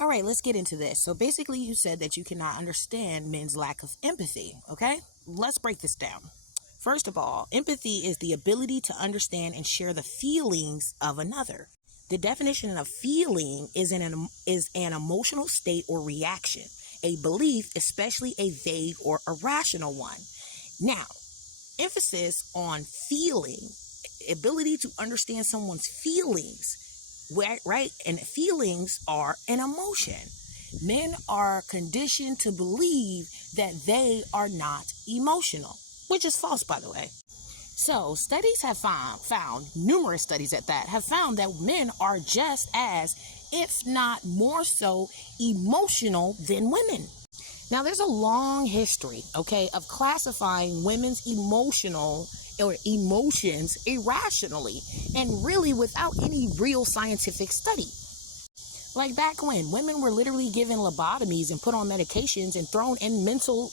All right, let's get into this. So basically you said that you cannot understand men's lack of empathy, okay? Let's break this down. First of all, empathy is the ability to understand and share the feelings of another. The definition of feeling is an emotional state or reaction, a belief, especially a vague or irrational one. Now, emphasis on feeling, ability to understand someone's feelings, right? And feelings are an emotion. Men are conditioned to believe that they are not emotional, which is false, by the way. So studies have found, numerous studies at that, have found that men are just as, if not more so, emotional than women. Now, there's a long history, okay, of classifying women's emotions irrationally and really without any real scientific study. Like back when women were literally given lobotomies and put on medications and thrown in mental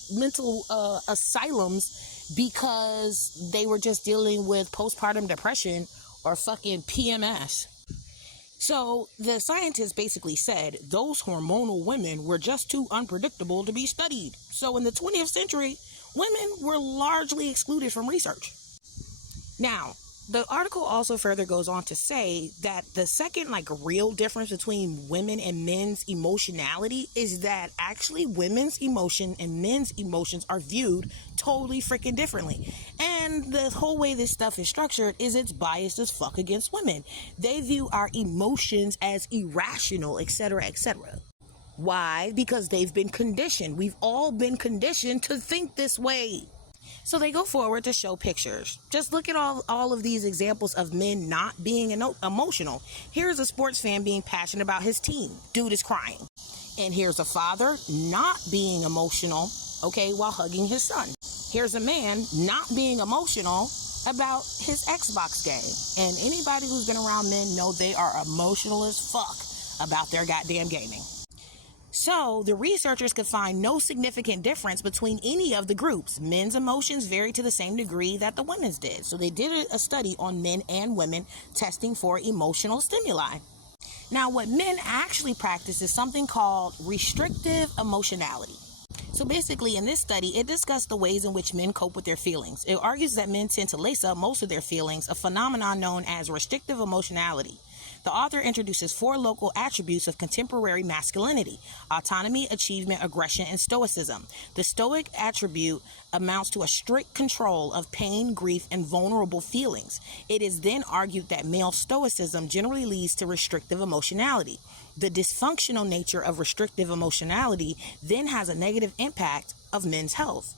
asylums because they were just dealing with postpartum depression or fucking PMS. So the scientists basically said those hormonal women were just too unpredictable to be studied. So in the 20th century, women were largely excluded from research. Now, the article also further goes on to say that the second real difference between women and men's emotionality is that actually women's emotion and men's emotions are viewed totally freaking differently. And the whole way this stuff is structured is it's biased as fuck against women. They view our emotions as irrational, etc., etc. Why? Because they've been conditioned. We've all been conditioned to think this way. So they go forward to show pictures. Just look at all of these examples of men not being emotional. Here's a sports fan being passionate about his team. Dude is crying. And here's a father not being emotional, okay, while hugging his son. Here's a man not being emotional about his Xbox game. And anybody who's been around men know they are emotional as fuck about their goddamn gaming. So the researchers could find no significant difference between any of the groups. Men's emotions vary to the same degree that the women's did. So they did a study on men and women testing for emotional stimuli. Now, what men actually practice is something called restrictive emotionality. So basically, in this study, it discussed the ways in which men cope with their feelings. It argues that men tend to lace up most of their feelings, a phenomenon known as restrictive emotionality. The author introduces 4 local attributes of contemporary masculinity: autonomy, achievement, aggression, and stoicism. The stoic attribute amounts to a strict control of pain, grief, and vulnerable feelings. It is then argued that male stoicism generally leads to restrictive emotionality. The dysfunctional nature of restrictive emotionality then has a negative impact of men's health.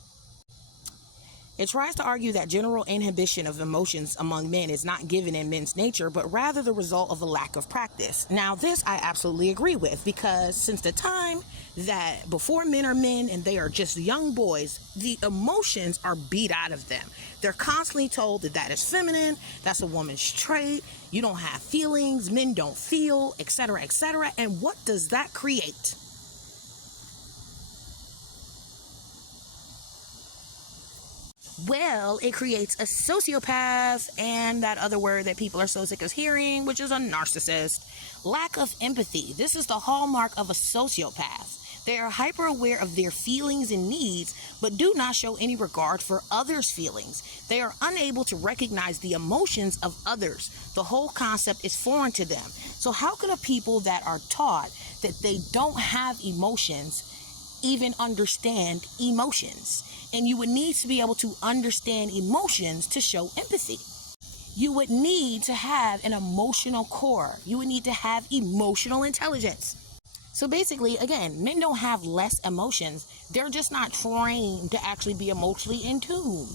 It tries to argue that general inhibition of emotions among men is not given in men's nature, but rather the result of a lack of practice. Now, this I absolutely agree with, because since the time that before men are men and they are just young boys, the emotions are beat out of them. They're constantly told that that is feminine, that's a woman's trait, you don't have feelings, men don't feel, etc., etc. And what does that create? Well, it creates a sociopath, and that other word that people are so sick of hearing, which is a narcissist. Lack of empathy. This is the hallmark of a sociopath. They are hyper aware of their feelings and needs, but do not show any regard for others' feelings. They are unable to recognize the emotions of others. The whole concept is foreign to them. So how could a people that are taught that they don't have emotions even understand emotions? And you would need to be able to understand emotions to show empathy. You would need to have an emotional core. You would need to have emotional intelligence. So basically, again, men don't have less emotions. They're just not trained to actually be emotionally in tune.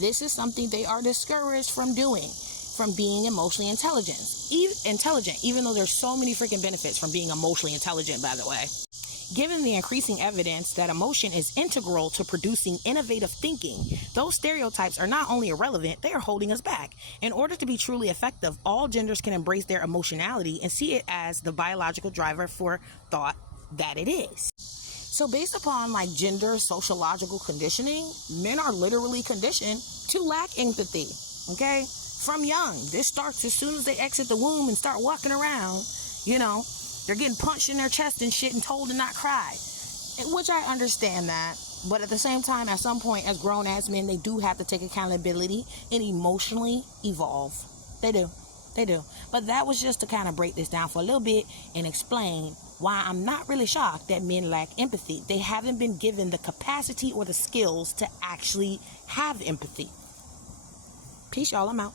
This is something they are discouraged from doing, from being emotionally intelligent, even though there's so many freaking benefits from being emotionally intelligent, by the way. Given the increasing evidence that emotion is integral to producing innovative thinking, those stereotypes are not only irrelevant, they are holding us back. In order to be truly effective, all genders can embrace their emotionality and see it as the biological driver for thought that it is. So based upon gender sociological conditioning, men are literally conditioned to lack empathy, okay? From young. This starts as soon as they exit the womb and start walking around, They're getting punched in their chest and shit and told to not cry. Which I understand that. But at the same time, at some point, as grown-ass men, they do have to take accountability and emotionally evolve. They do. They do. But that was just to kind of break this down for a little bit and explain why I'm not really shocked that men lack empathy. They haven't been given the capacity or the skills to actually have empathy. Peace, y'all. I'm out.